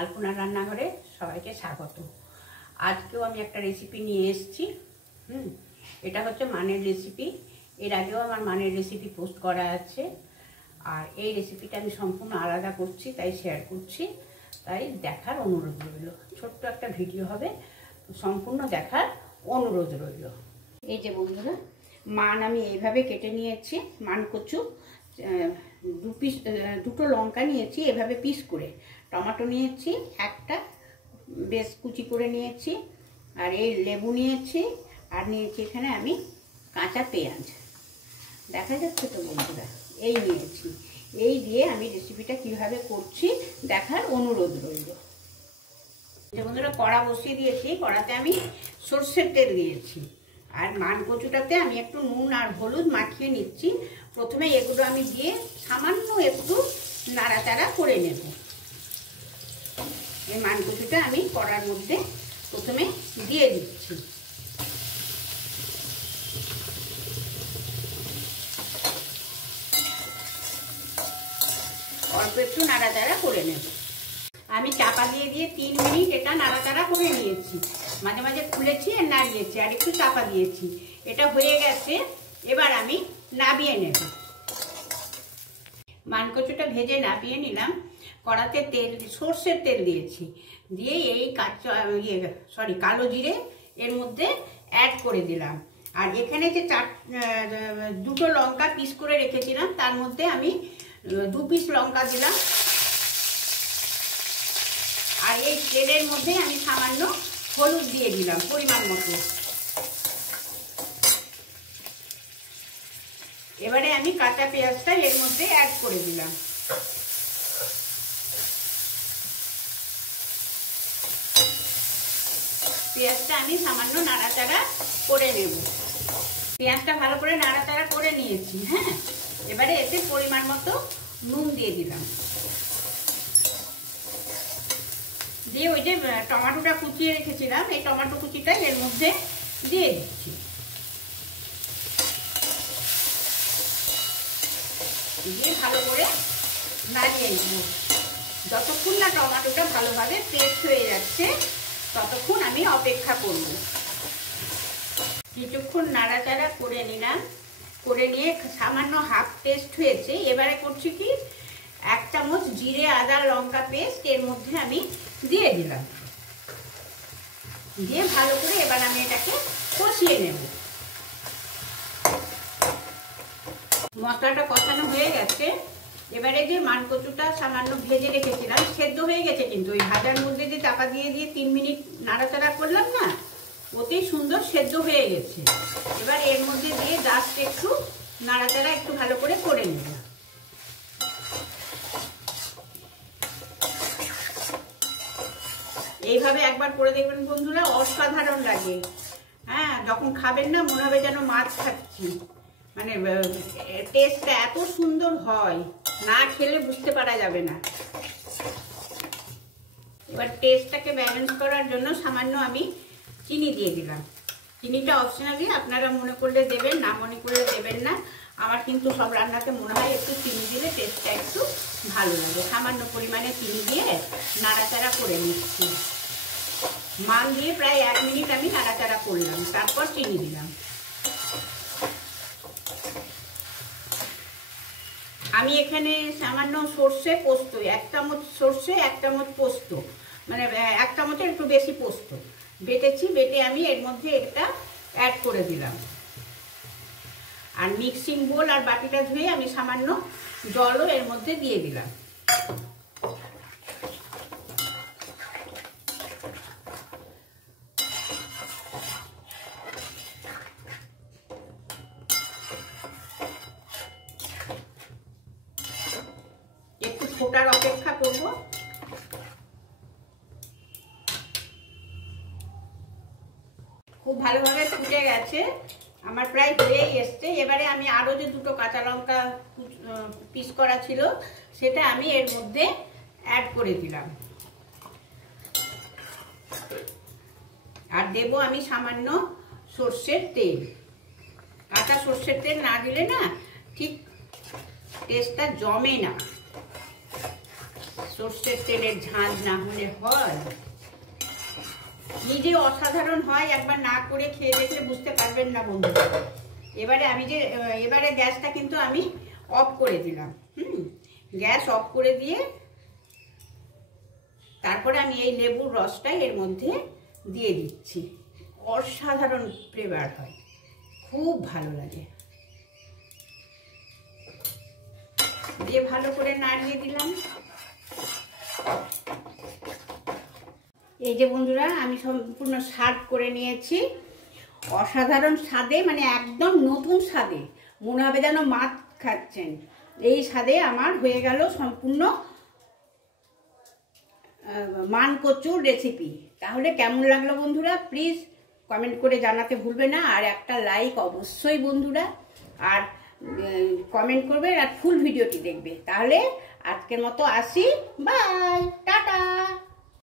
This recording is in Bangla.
আলপনা রান্নাঘরে সবাইকে স্বাগত। আজকেও আমি একটা রেসিপি নিয়ে এসেছি। এটা হচ্ছে মানের রেসিপি। এর আগেও আমার মানের রেসিপি পোস্ট করা আছে, আর এই রেসিপিটা আমি সম্পূর্ণ আলাদা করছি, তাই শেয়ার করছি। তাই দেখার অনুরোধ রইল। ছোট্ট একটা ভিডিও হবে, সম্পূর্ণ দেখার অনুরোধ রইল। এই যে বন্ধুরা, মান আমি এইভাবে কেটে নিয়েছি। মান কচু দুটো লঙ্কা নিয়েছি এভাবে পিস করে, টমেটো নিয়েছি একটা বেশ কুচি করে নিয়েছি, আর এই লেবু নিয়েছি, আর নিয়েছি এখানে আমি কাঁচা পেঁয়াজ। দেখা যাচ্ছে তো বন্ধুরা, এই নিয়েছি। এই দিয়ে আমি রেসিপিটা কিভাবে করছি দেখার অনুরোধ রইল। বন্ধুরা, কড়া বসিয়ে দিয়েছি। কড়াতে আমি সর্ষের তেল দিয়েছি, আর মান কচুটাতে আমি একটু নুন আর হলুদ মাখিয়ে নিচ্ছি। প্রথমে এগুলো আমি দিয়ে সামান্য একটু নাড়াচাড়া করে নেব। এই মান কচুটা আমি কড়ার মধ্যে প্রথমে দিয়ে দিচ্ছি। অল্প একটু নাড়াচাড়া করে নেব। আমি চাপা দিয়ে 3 মিনিট এটা নাড়াচাড়া করে নিয়েছি। মাঝে মাঝে খুলেছি আর নাড়িয়েছি, আর একটু চাপা দিয়েছি। এটা হয়ে গেছে, এবার আমি নামিয়ে নেব। মানকচুটা ভেজে নামিয়ে নিলাম। কড়াতে সর্ষের তেল দিয়েছি, দিয়ে এই কালো জিরে এর মধ্যে অ্যাড করে দিলাম। আর এখানে যে দুটো লঙ্কা পিস করে রেখেছিলাম, তার মধ্যে আমি 2 পিস লঙ্কা দিলাম। আর এই তেলের মধ্যে আমি সামান্য হলুদ দিয়ে দিলাম পরিমাণ মতো। এবারে আমি কাঁচা পেঁয়াজটা এর মধ্যে অ্যাড করে দিলাম। পেঁয়াজটা আমি সামান্য নাড়াচাড়া করে নেব। পেঁয়াজটা ভালো করে নাড়াচাড়া করে নিয়েছি। হ্যাঁ, এবারে এতে পরিমাণ মতো নুন দিয়ে দিলাম। দিয়ে ওই যে টমেটোটা কুচিয়ে রেখেছিলাম, এই টমেটো কুচিটা এর মধ্যে দিয়ে দিচ্ছি। দিয়ে ভালো করে নাড়িয়ে নেব। যতক্ষণ না টমেটোটা ভালোভাবে পেস্ট হয়ে যাচ্ছে ততক্ষণ আমি অপেক্ষা করব। কিছুক্ষণ নাড়াচাড়া করে নিলাম, করে নিয়ে সামান্য হাফ পেস্ট হয়েছে। এবারে করছি কি, 1 চামচ জিরে আদা লঙ্কা পেস্ট এর মধ্যে আমি দিয়ে দিলাম। দিয়ে ভালো করে এবার আমি এটাকে কষিয়ে নেব। মশলাটা কষানো হয়ে গেছে। এবারে যে মান কচুটা সামান্য ভেজে রেখেছিলাম, সেদ্ধ হয়ে গেছে, কিন্তু ওই ভাজার মধ্যে যে চাপা দিয়ে 3 মিনিট নাড়াচাড়া করলাম না, ওতেই সুন্দর সেদ্ধ হয়ে গেছে। এবার এর মধ্যে দিয়ে জাস্ট একটু নাড়াচাড়া একটু ভালো করে করে নেব। এইভাবে একবার করে দেখবেন বন্ধুরা, অসাধারণ লাগে। হ্যাঁ, যখন খাবেন না মনে হবে যেন মাছ খাচ্ছি। মানে টেস্টটা এত সুন্দর হয়, না খেলে বুঝতে পারা যাবে না। এবার টেস্টটাকে ব্যালেন্স করার জন্য সামান্য আমি চিনি দিয়ে দিলাম। চিনিটা অপশনালি, আপনারা মনে করলে দেবেন, না মনে করলে দেবেন না। আমার কিন্তু সব রান্নাতে মনে হয় একটু চিনি দিলে টেস্টটা একটু ভালো লাগে। সামান্য পরিমাণে চিনি দিয়ে নাড়াচাড়া করে নিচ্ছি। মান দিয়ে প্রায় 1 মিনিট আমি নাড়াচাড়া করলাম, তারপর চিনি দিলাম। আমি এখানে সামান্য সর্ষে পোস্ত, 1 চামচ সর্ষে 1 চামচ পোস্ত, মানে 1 চামচের একটু বেশি পোস্ত বেটেছি। বেটে আমি এর মধ্যে এটা অ্যাড করে দিলাম। আর মিক্সিং বোল আর বাটিটা ধুয়ে আমি সামান্য জলও এর মধ্যে দিয়ে দিলাম। একটু ফোটার অপেক্ষা করব। খুব ভালোভাবে ফুটে গেছে, আমার প্রায় হয়েই এসছে। এবারে আমি আরো যে 2টো কাঁচা লঙ্কা পিস করা ছিল, সেটা আমি এর মধ্যে অ্যাড করে দিলাম। আর দেব আমি সামান্য সর্ষের তেল। কাঁচা সর্ষের তেল না দিলে না ঠিক টেস্টটা জমে না। সর্ষের তেলের ঝাঁঝ না হলে হয়? নিজে অসাধারণ হয়, একবার না করে খেয়ে দেখলে বুঝতে পারবেন না বন্ধুরা। এবারে গ্যাসটা কিন্তু আমি অফ করে দিলাম। গ্যাস অফ করে দিয়ে তারপরে আমি এই লেবুর রসটা এর মধ্যে দিয়ে দিচ্ছি। অসাধারণ ফ্লেভার হয়, খুব ভালো লাগে। দিয়ে ভালো করে নাড়িয়ে দিলাম। এই যে বন্ধুরা, আমি সম্পূর্ণ সার্ভ করে নিয়েছি। অসাধারণ স্বাদে, মানে একদম নতুন স্বাদে, মনে হবে যেন মাছ খাচ্ছেন। এই স্বাদে আমার হয়ে গেল সম্পূর্ণ মানকচুর রেসিপি। তাহলে কেমন লাগলো বন্ধুরা, প্লিজ কমেন্ট করে জানাতে ভুলবে না। আর একটা লাইক অবশ্যই বন্ধুরা, আর কমেন্ট করবে, আর ফুল ভিডিওটি দেখবে। তাহলে আজকের মতো আসি, বাই।